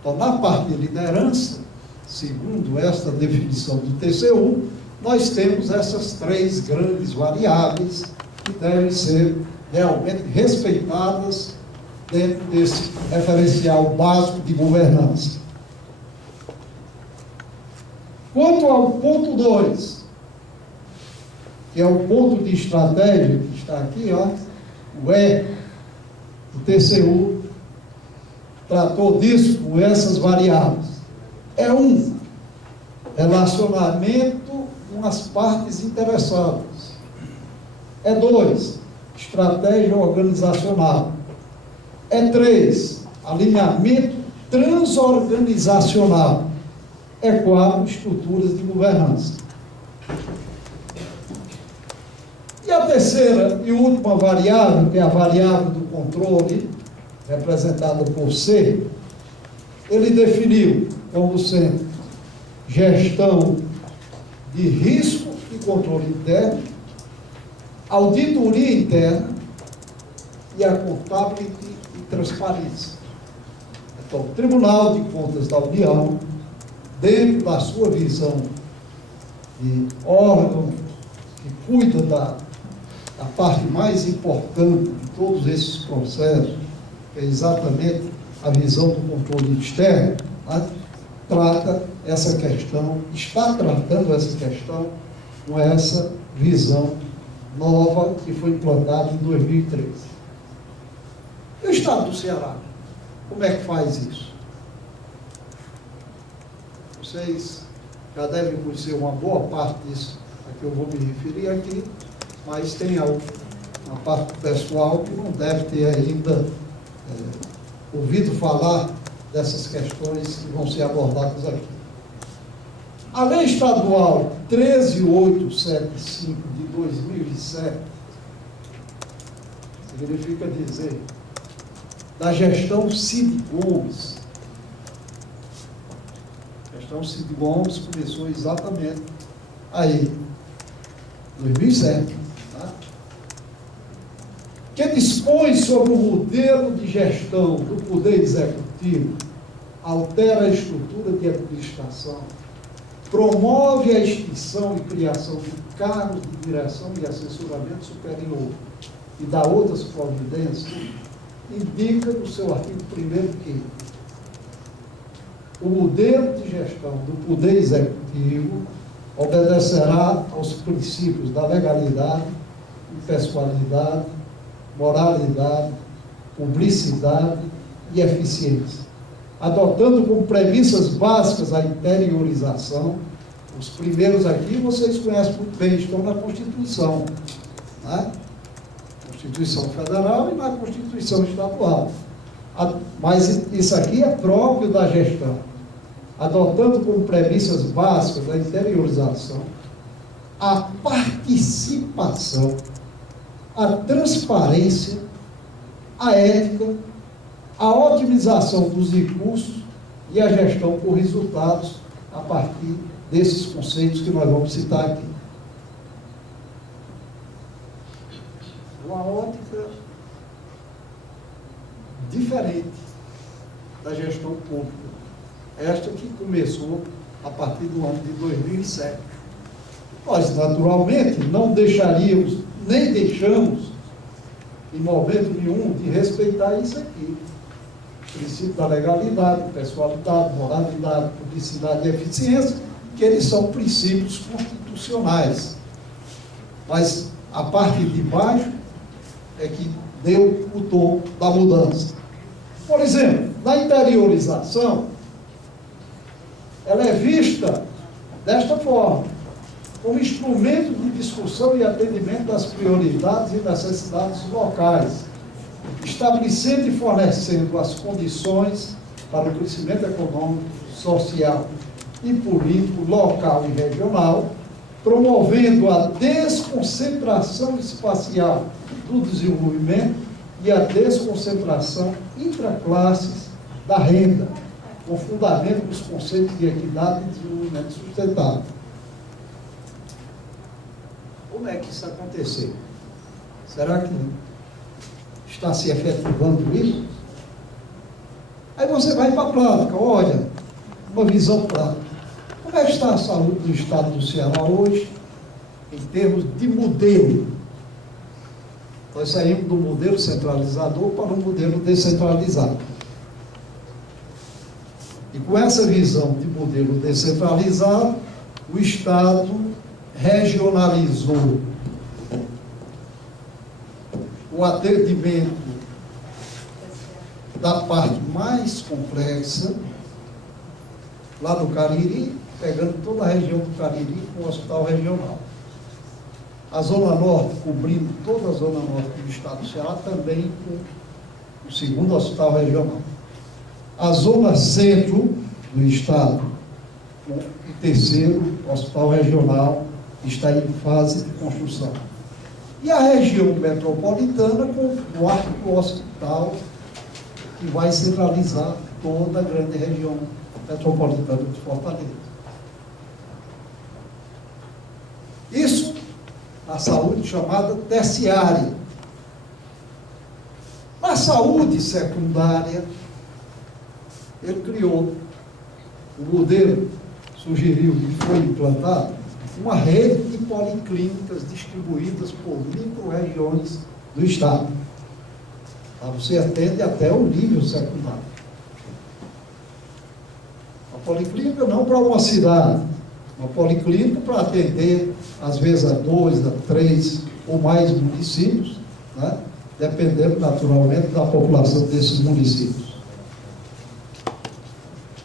Então, na parte de liderança, segundo esta definição do TCU, nós temos essas 3 grandes variáveis que devem ser realmente respeitadas dentro desse referencial básico de governança. Quanto ao ponto 2, que é o ponto de estratégia, que está aqui, ó, o E, o TCU tratou disso com essas variáveis. É 1, relacionamento com as partes interessadas. É 2, estratégia organizacional. É 3, alinhamento transorganizacional. É 4, estruturas de governança. E a terceira e última variável, que é a variável do controle, representada por C, ele definiu como sendo gestão de risco e controle interno, auditoria interna, e accountability e transparência. Então, o Tribunal de Contas da União, dentro da sua visão de órgão que cuida da parte mais importante de todos esses processos, que é exatamente a visão do controle externo, né, trata essa questão, está tratando essa questão com essa visão nova que foi implantada em 2013. E o Estado do Ceará, como é que faz isso? Vocês já devem conhecer uma boa parte disso a que eu vou me referir aqui, mas tem uma parte pessoal que não deve ter ainda ouvido falar dessas questões que vão ser abordadas aqui. A Lei Estadual 13.875 de 2007 significa dizer da gestão Cid Gomes. A gestão Cid Gomes começou exatamente aí, 2007. Tá? Que dispõe sobre o modelo de gestão do Poder Executivo, altera a estrutura de administração, promove a extinção e criação de cargos de direção e assessoramento superior e dá outras providências, indica no seu artigo 1º que o modelo de gestão do Poder Executivo obedecerá aos princípios da legalidade, impessoalidade, moralidade, publicidade e eficiência, adotando como premissas básicas a interiorização. Os primeiros aqui vocês conhecem muito bem, estão na Constituição, né? Constituição Federal e na Constituição Estadual. Mas isso aqui é próprio da gestão, adotando como premissas básicas a interiorização, a participação, a transparência, a ética, a otimização dos recursos e a gestão por resultados a partir desses conceitos que nós vamos citar aqui. Uma ótica diferente da gestão pública, esta que começou a partir do ano de 2007. Nós, naturalmente, não deixaríamos, nem deixamos, em momento nenhum, de respeitar isso aqui. O princípio da legalidade, pessoalidade, moralidade, publicidade e eficiência, que eles são princípios constitucionais. Mas a parte de baixo é que deu o tom da mudança. Por exemplo, na interiorização, ela é vista desta forma, como instrumento de discussão e atendimento das prioridades e necessidades locais, estabelecendo e fornecendo as condições para o crescimento econômico, social e político local e regional, promovendo a desconcentração espacial do desenvolvimento e a desconcentração intraclasses da renda, com fundamento nos conceitos de equidade e desenvolvimento sustentável. Como é que isso aconteceu? Será que está se efetivando isso? Aí você vai para a prática, olha, uma visão prática. Como é que está a saúde do Estado do Ceará hoje, em termos de modelo? Nós saímos do modelo centralizador para um modelo descentralizado. E com essa visão de modelo descentralizado, o Estado regionalizou o atendimento da parte mais complexa, lá no Cariri, pegando toda a região do Cariri com o hospital regional. A Zona Norte, cobrindo toda a Zona Norte do Estado do Ceará, também com o 2º hospital regional. A Zona Centro do Estado, com o 3º hospital regional, está em fase de construção. E a região metropolitana com o 4º hospital, que vai centralizar toda a grande região metropolitana de Fortaleza. Isso na saúde chamada terciária. Na saúde secundária, ele criou o modelo, sugeriu e foi implantado uma rede de policlínicas distribuídas por micro-regiões do Estado. Você atende até o nível secundário. A policlínica não para uma cidade, uma policlínica para atender, às vezes, a 2, a 3 ou mais municípios, né? Dependendo, naturalmente, da população desses municípios.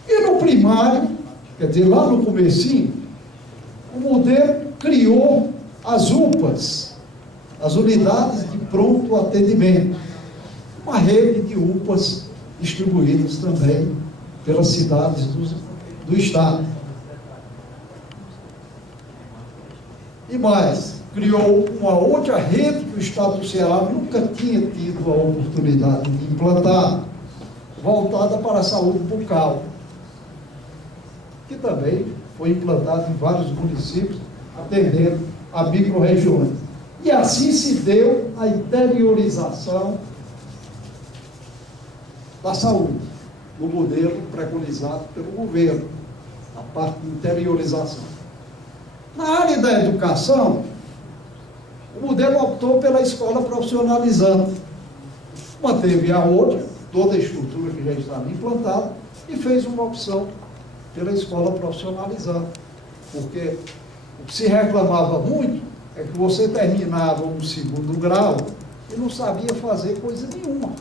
E no primário, quer dizer, lá no comecinho, o modelo criou as UPAs, as unidades de pronto atendimento, uma rede de UPAs distribuídas também pelas cidades do Estado. E mais, criou uma outra rede que o Estado do Ceará nunca tinha tido a oportunidade de implantar, voltada para a saúde bucal, que também foi implantado em vários municípios, atendendo a micro-regiões. E assim se deu a interiorização da saúde, no modelo preconizado pelo governo, a parte de interiorização. Na área da educação, o modelo optou pela escola profissionalizante, manteve a outra, toda a estrutura que já estava implantada, e fez uma opção pela escola profissionalizante, porque o que se reclamava muito é que você terminava um segundo grau e não sabia fazer coisa nenhuma.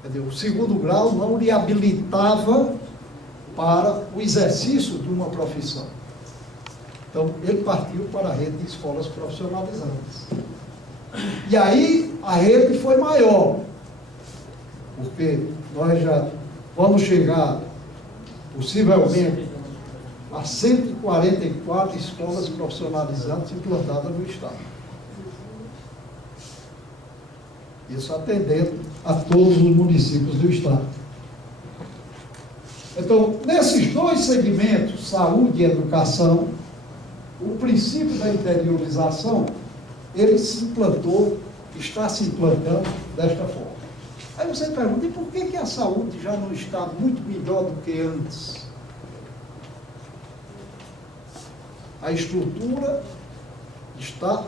Quer dizer, o segundo grau não lhe habilitava para o exercício de uma profissão. Então, ele partiu para a rede de escolas profissionalizantes. E aí, a rede foi maior, porque nós já vamos chegar, possivelmente, a 144 escolas profissionalizantes implantadas no Estado. Isso atendendo a todos os municípios do Estado. Então, nesses dois segmentos, saúde e educação, o princípio da interiorização, ele se implantou, está se implantando desta forma. Aí você pergunta, e por que a saúde já não está muito melhor do que antes? A estrutura está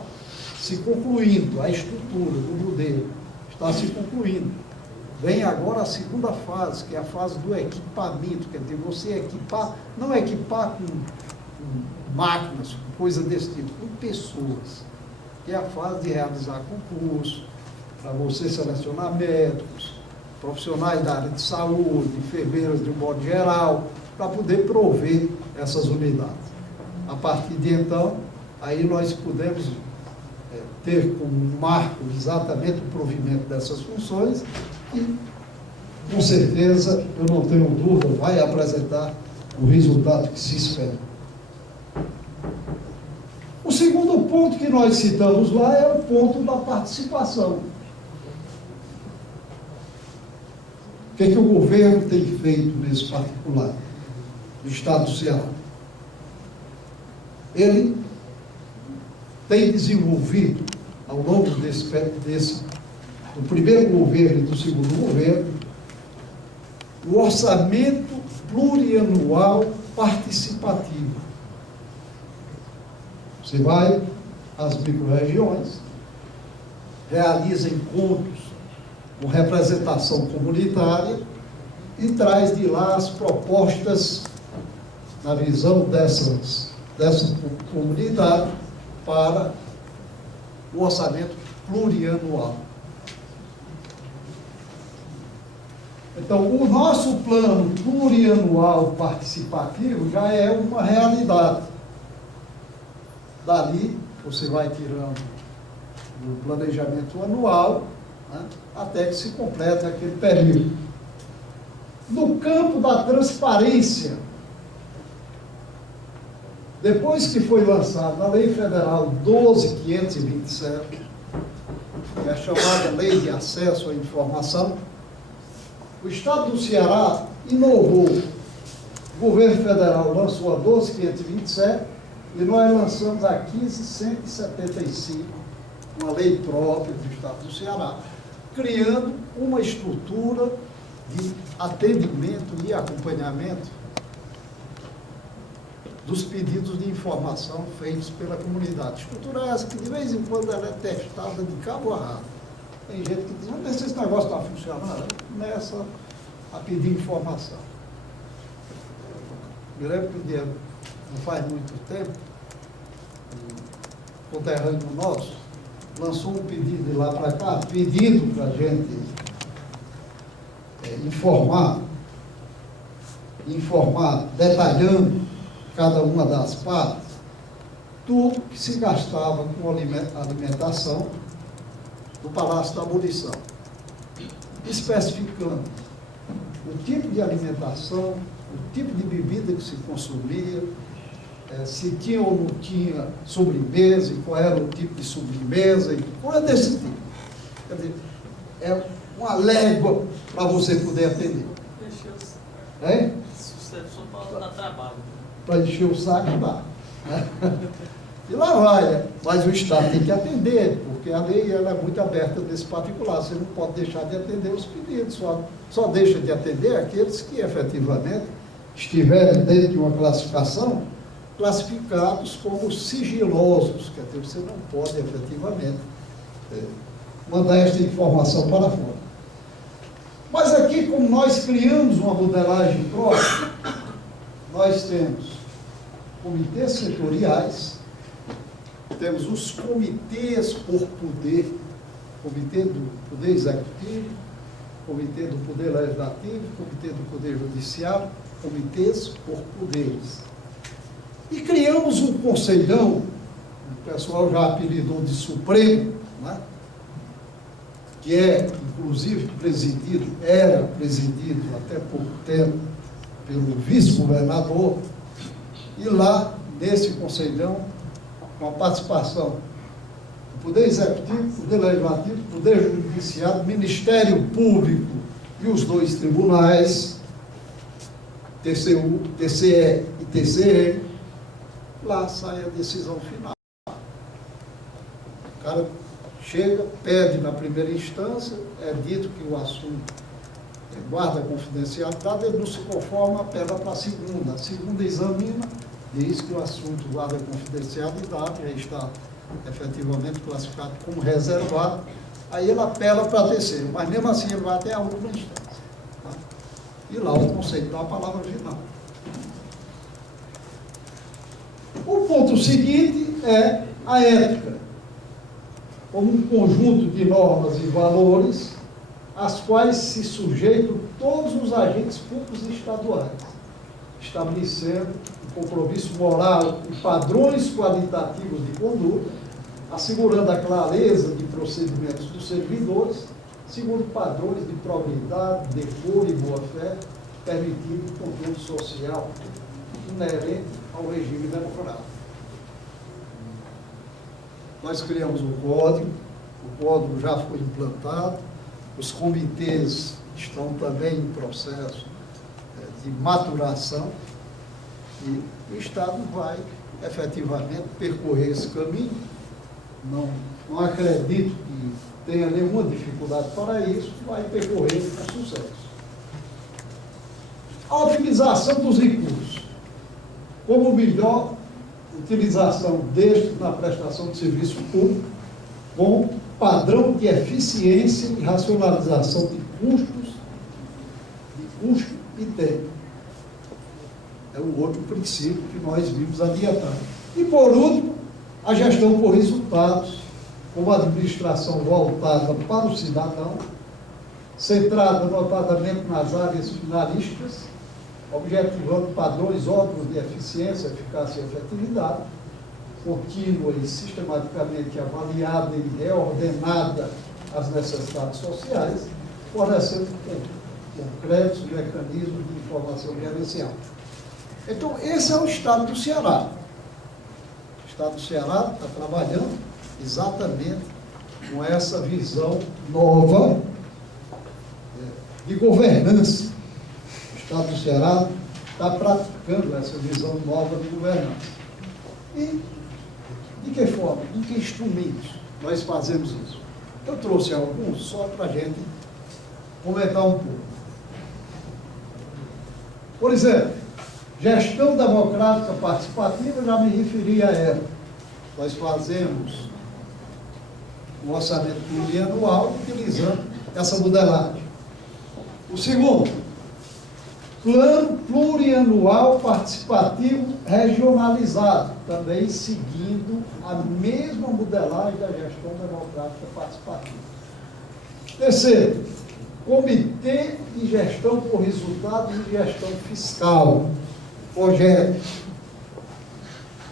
se concluindo, a estrutura do modelo está se concluindo. Vem agora a segunda fase, que é a fase do equipamento, quer dizer, você equipar, não equipar com máquinas, com coisa desse tipo, com pessoas, que é a fase de realizar concurso, para você selecionar médicos, profissionais da área de saúde, enfermeiras de um modo geral, para poder prover essas unidades. A partir de então, aí nós pudemos ter como marco exatamente o provimento dessas funções e, com certeza, eu não tenho dúvida, vai apresentar o resultado que se espera. O segundo ponto que nós citamos lá é o ponto da participação. O que é que o governo tem feito nesse particular, do Estado do Ceará? Ele tem desenvolvido, ao longo do primeiro governo e do segundo governo, o orçamento plurianual participativo. Você vai às micro-regiões, realiza encontros com representação comunitária e traz de lá as propostas, na visão dessa comunidade, para o orçamento plurianual. Então, o nosso plano plurianual participativo já é uma realidade. Dali, você vai tirando o planejamento anual, né, até que se complete aquele período. No campo da transparência, depois que foi lançada a Lei Federal 12.527, que é a chamada Lei de Acesso à Informação, o Estado do Ceará inovou. O governo federal lançou a 12.527 e nós lançamos a 15.175, uma lei própria do Estado do Ceará, criando uma estrutura de atendimento e acompanhamento dos pedidos de informação feitos pela comunidade. Estrutura essa que, de vez em quando, ela é testada de cabo a rabo. Tem gente que diz, mas esse negócio está funcionando, começa a pedir informação. Me lembro que um dia, não faz muito tempo, um conterrâneo nosso lançou um pedido de lá para cá, pedindo para a gente informar, detalhando cada uma das partes, tudo que se gastava com alimentação no Palácio da Abolição, especificando o tipo de alimentação, o tipo de bebida que se consumia, se tinha ou não tinha sobremesa, e qual era o tipo de sobremesa, e coisa desse tipo. Quer dizer, é uma légua para você poder atender. É? Sucesso para dar trabalho. Para encher o saco, dá. E lá vai, mas o Estado tem que atender, porque a lei ela é muito aberta nesse particular, você não pode deixar de atender os pedidos, só deixa de atender aqueles que efetivamente estiverem dentro de uma classificação, classificados como sigilosos, quer dizer, você não pode efetivamente mandar esta informação para fora. Mas aqui, como nós criamos uma modelagem própria, nós temos comitês setoriais, temos os comitês por poder, comitê do Poder Executivo, comitê do Poder Legislativo, comitê do Poder Judiciário, comitês por poderes. E criamos um conselhão, o pessoal já apelidou de Supremo, né? Que é, inclusive, era presidido até pouco tempo pelo vice-governador, e lá, nesse conselhão, com a participação do Poder Executivo, Poder Legislativo, Poder Judiciário, Ministério Público e os dois tribunais, TCU, TCE e TCE, lá sai a decisão final. O cara chega, pede na primeira instância, é dito que o assunto guarda confidencialidade, ele não se conforma, apela para a segunda examina, diz que o assunto guarda confidencialidade, aí está efetivamente classificado como reservado, aí ele apela para a terceira, mas mesmo assim ele vai até a última instância. Tá? E lá o conceito dá a palavra final. O ponto seguinte é a ética, como um conjunto de normas e valores às quais se sujeitam todos os agentes públicos e estaduais, estabelecendo um compromisso moral e padrões qualitativos de conduta, assegurando a clareza de procedimentos dos servidores, segundo padrões de probidade, decoro e boa-fé, permitindo o controle social inerente ao regime democrático. Nós criamos o código já foi implantado, os comitês estão também em processo de maturação e o Estado vai efetivamente percorrer esse caminho. Não acredito que tenha nenhuma dificuldade para isso, vai percorrer com sucesso. A otimização dos recursos. Como melhor utilização destes na prestação de serviço público, com padrão de eficiência e racionalização de custo e tempo. É o outro princípio que nós vimos adiantado. E, por último, a gestão por resultados, com a administração voltada para o cidadão, centrada notadamente nas áreas finalísticas, objetivando padrões óbvios de eficiência, eficácia e efetividade, contínua e sistematicamente avaliada e reordenada às necessidades sociais, fornecendo concretos mecanismos de informação gerencial. Então, esse é o Estado do Ceará. O Estado do Ceará está trabalhando exatamente com essa visão nova de governança. O Estado do Ceará está praticando essa visão nova de governança. E de que forma, em que instrumentos nós fazemos isso? Eu trouxe alguns só para a gente comentar um pouco. Por exemplo, gestão democrática participativa, já me referi a ela. Nós fazemos um orçamento plurianual utilizando essa modelagem. O segundo, plano plurianual participativo regionalizado, também seguindo a mesma modelagem da gestão democrática participativa. Terceiro, comitê de gestão por resultados e gestão fiscal, projeto.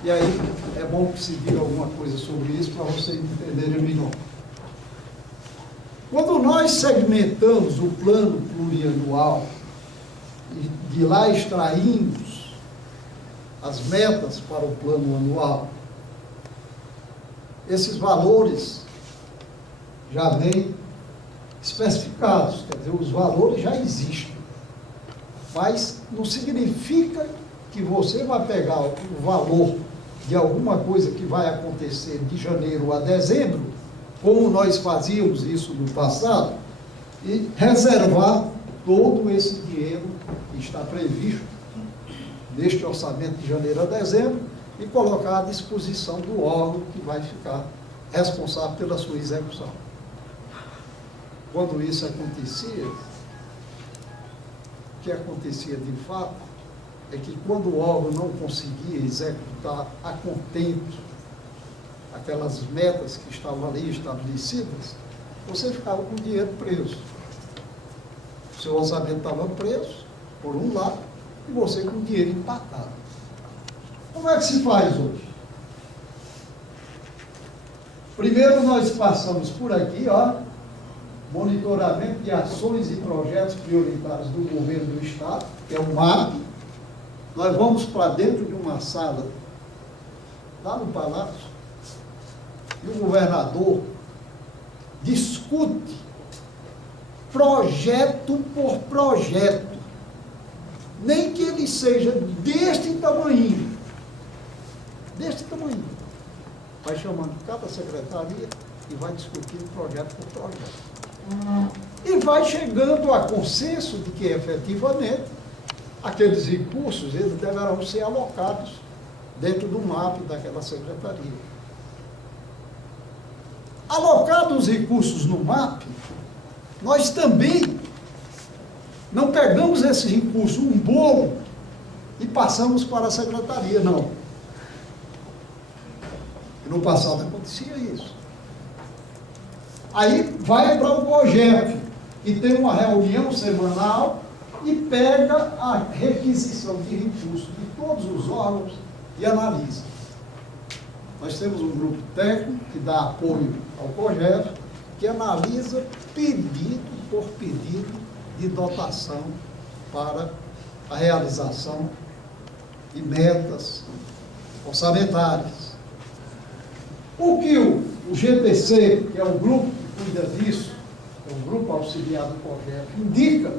E aí é bom que se diga alguma coisa sobre isso para vocês entenderem melhor. Quando nós segmentamos o plano plurianual e de lá extraímos as metas para o plano anual, esses valores já vêm especificados, quer dizer, os valores já existem, mas não significa que você vai pegar o valor de alguma coisa que vai acontecer de janeiro a dezembro, como nós fazíamos isso no passado, e reservar todo esse dinheiro que está previsto neste orçamento de janeiro a dezembro e colocar à disposição do órgão que vai ficar responsável pela sua execução. Quando isso acontecia, o que acontecia de fato é que quando o órgão não conseguia executar a contento aquelas metas que estavam ali estabelecidas, você ficava com o dinheiro preso. O seu orçamento estava preso, por um lado, e você com o dinheiro empatado. Como é que se faz hoje? Primeiro nós passamos por aqui, ó, monitoramento de ações e projetos prioritários do governo do Estado, que é o MAP. Nós vamos para dentro de uma sala, lá no Palácio, e o governador discute projeto por projeto, nem que ele seja deste tamanho, vai chamando cada secretaria e vai discutindo projeto por projeto. E vai chegando a consenso de que, efetivamente, aqueles recursos eles deverão ser alocados dentro do MAP daquela secretaria. Alocados os recursos no MAP, nós também não pegamos esses recursos, um bolo, e passamos para a secretaria, não. E no passado acontecia isso. Aí vai para o projeto, e tem uma reunião semanal, e pega a requisição de recursos de todos os órgãos e analisa. Nós temos um grupo técnico que dá apoio ao projeto, que analisa pedido por pedido de dotação para a realização de metas orçamentárias. O que o GTC, que é o grupo que cuida disso, é o grupo auxiliar do projeto, indica,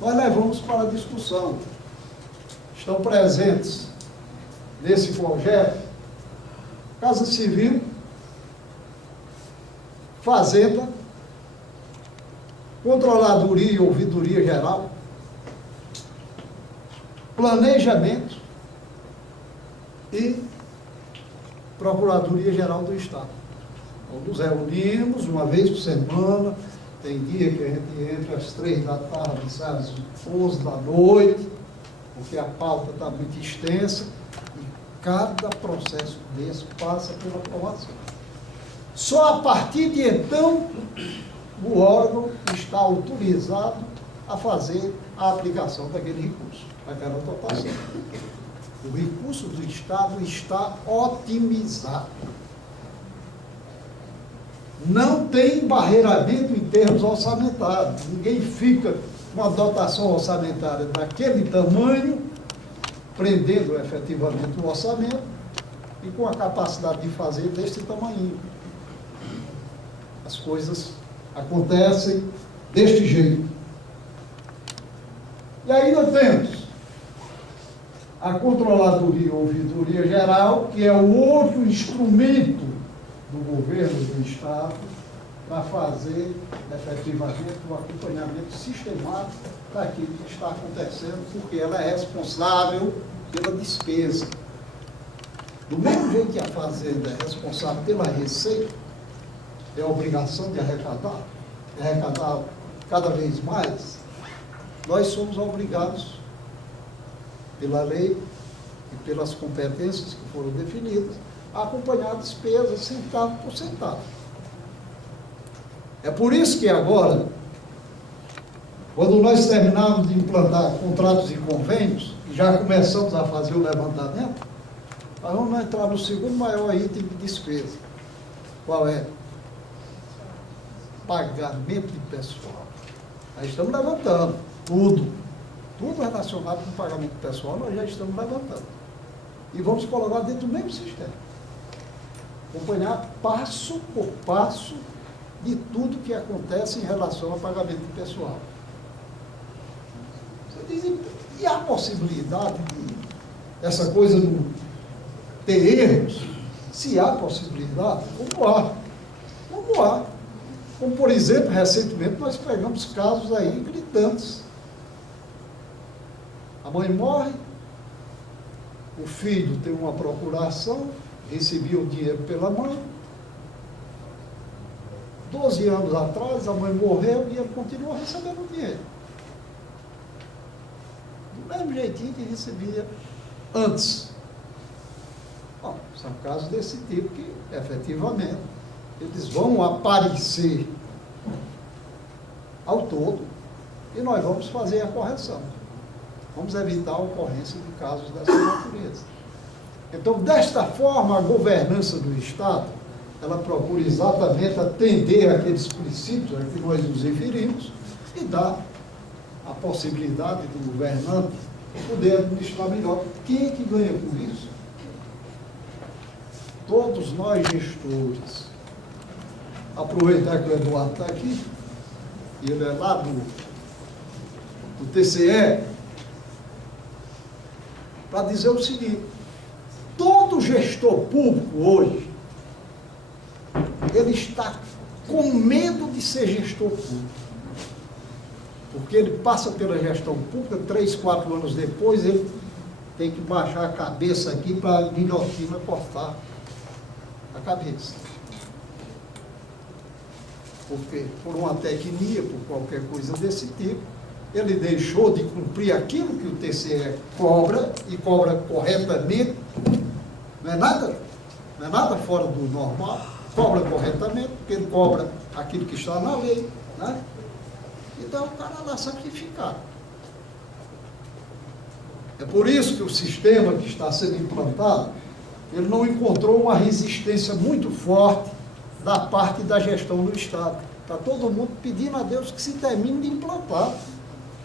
nós levamos para a discussão. Estão presentes nesse projeto Casa Civil, Fazenda, Controladoria e Ouvidoria Geral, Planejamento e Procuradoria Geral do Estado. Então, nos reunimos uma vez por semana, tem dia que a gente entra às 3 da tarde, sai às 11 da noite, porque a pauta está muito extensa, e cada processo desse passa pela aprovação. Só a partir de então, o órgão está autorizado a fazer a aplicação daquele recurso, daquela dotação. O recurso do Estado está otimizado. Não tem embarreiramento em termos orçamentários. Ninguém fica com uma dotação orçamentária daquele tamanho, prendendo efetivamente o orçamento, e com a capacidade de fazer deste tamanho. As coisas acontecem deste jeito. E aí nós temos a Controladoria e Ouvidoria Geral, que é o outro instrumento do governo do Estado para fazer efetivamente o acompanhamento sistemático daquilo que está acontecendo, porque ela é responsável pela despesa. Do mesmo jeito que a Fazenda é responsável pela receita, é a obrigação de arrecadar cada vez mais, nós somos obrigados pela lei e pelas competências que foram definidas a acompanhar a despesa centavo por centavo. É por isso que agora, quando nós terminarmos de implantar contratos e convênios, e já começamos a fazer o levantamento, nós vamos entrar no segundo maior item de despesa. Qual é? Pagamento de pessoal. Nós estamos levantando tudo relacionado com pagamento de pessoal, nós já estamos levantando. E vamos colocar dentro do mesmo sistema. Acompanhar passo por passo de tudo que acontece em relação ao pagamento de pessoal. Você diz, e a possibilidade de essa coisa de ter erros? Se há possibilidade, vamos lá. Como, por exemplo, recentemente nós pegamos casos aí gritantes. A mãe morre, o filho tem uma procuração, recebia o dinheiro pela mãe. 12 anos atrás, a mãe morreu e ele continua recebendo o dinheiro. Do mesmo jeitinho que recebia antes. Bom, são casos desse tipo que, efetivamente, eles vão aparecer ao todo e nós vamos fazer a correção. Vamos evitar a ocorrência de casos dessa natureza. Então, desta forma, a governança do Estado, ela procura exatamente atender aqueles princípios a que nós nos referimos e dar a possibilidade do governante poder administrar melhor. Quem é que ganha com isso? Todos nós gestores. Aproveitar que o Eduardo está aqui, e ele é lá do TCE, para dizer o seguinte: todo gestor público hoje, ele está com medo de ser gestor público. Porque ele passa pela gestão pública, 3, 4 anos depois, ele tem que baixar a cabeça aqui para a guilhotina cortar a cabeça. Porque, por uma tecnia, por qualquer coisa desse tipo, ele deixou de cumprir aquilo que o TCE cobra, e cobra corretamente, não é nada fora do normal, cobra corretamente, porque ele cobra aquilo que está na lei, né? Então, o cara lá sacrificado. É por isso que o sistema que está sendo implantado, ele não encontrou uma resistência muito forte da parte da gestão do Estado. Está todo mundo pedindo a Deus que se termine de implantar,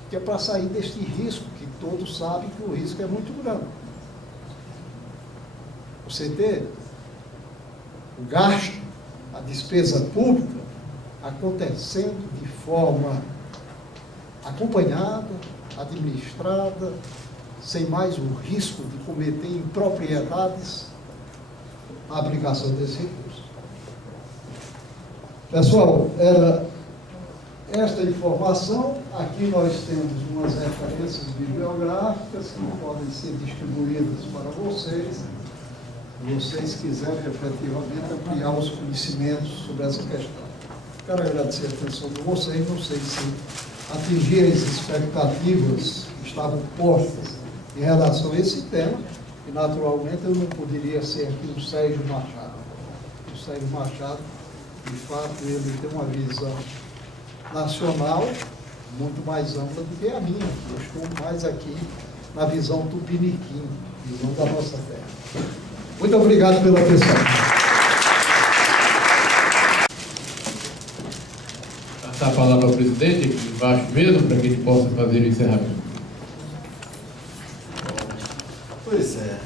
que é para sair deste risco, que todos sabem que o risco é muito grande. Você ter o gasto, a despesa pública, acontecendo de forma acompanhada, administrada, sem mais o risco de cometer impropriedades na aplicação desse recurso. Pessoal, era esta informação. Aqui nós temos umas referências bibliográficas que podem ser distribuídas para vocês, se vocês quiserem efetivamente ampliar os conhecimentos sobre essa questão. Quero agradecer a atenção de vocês. Não sei se atingir as expectativas que estavam postas em relação a esse tema, e naturalmente eu não poderia ser aqui o Sérgio Machado. O Sérgio Machado, de fato, ele tem uma visão nacional muito mais ampla do que a minha. Eu estou mais aqui na visão tupiniquim, visão da nossa terra. Muito obrigado pela atenção. Passar a palavra ao presidente, aqui embaixo mesmo, para que ele possa fazer o encerramento. Pois é,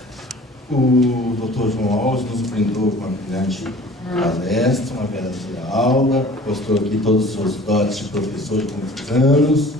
o Dr. João Alves nos brindou com uma brilhante palestra, uma verdadeira aula, mostrou aqui todos os seus dotes de professor de muitos anos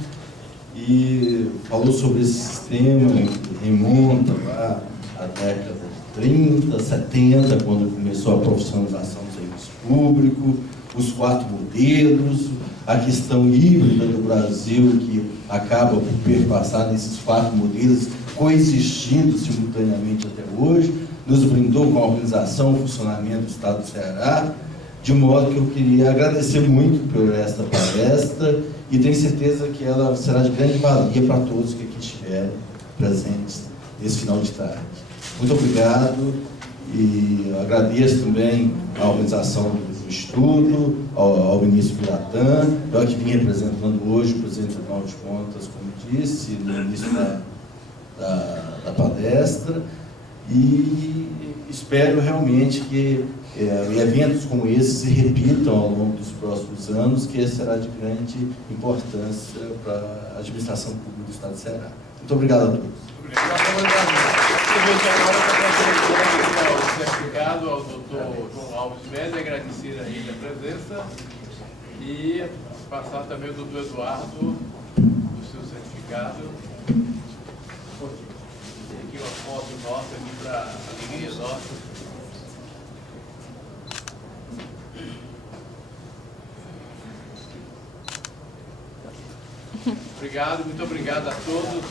e falou sobre esse sistema que remonta lá a da década de 30, 70, quando começou a profissionalização do serviço público, os 4 modelos, a questão híbrida do Brasil, que acaba por perpassar nesses 4 modelos, coexistindo simultaneamente até hoje, nos brindou com a organização, o funcionamento do Estado do Ceará, de modo que eu queria agradecer muito por esta palestra e tenho certeza que ela será de grande valia para todos que aqui estiverem presentes nesse final de tarde. Muito obrigado e agradeço também a organização do estudo, ao ministro Biratã, eu que vim representando hoje o presidente do Tribunal de Contas, como disse, no início da palestra, e espero realmente que eventos como esse se repitam ao longo dos próximos anos, que será de grande importância para a administração pública do Estado de Ceará. Muito obrigado a todos. O certificado ao doutor João Alves Média, agradecer a ele a presença e passar também ao doutor Eduardo o seu certificado. Tem aqui uma foto nossa aqui para alegria nossa. Obrigado, muito obrigado a todos.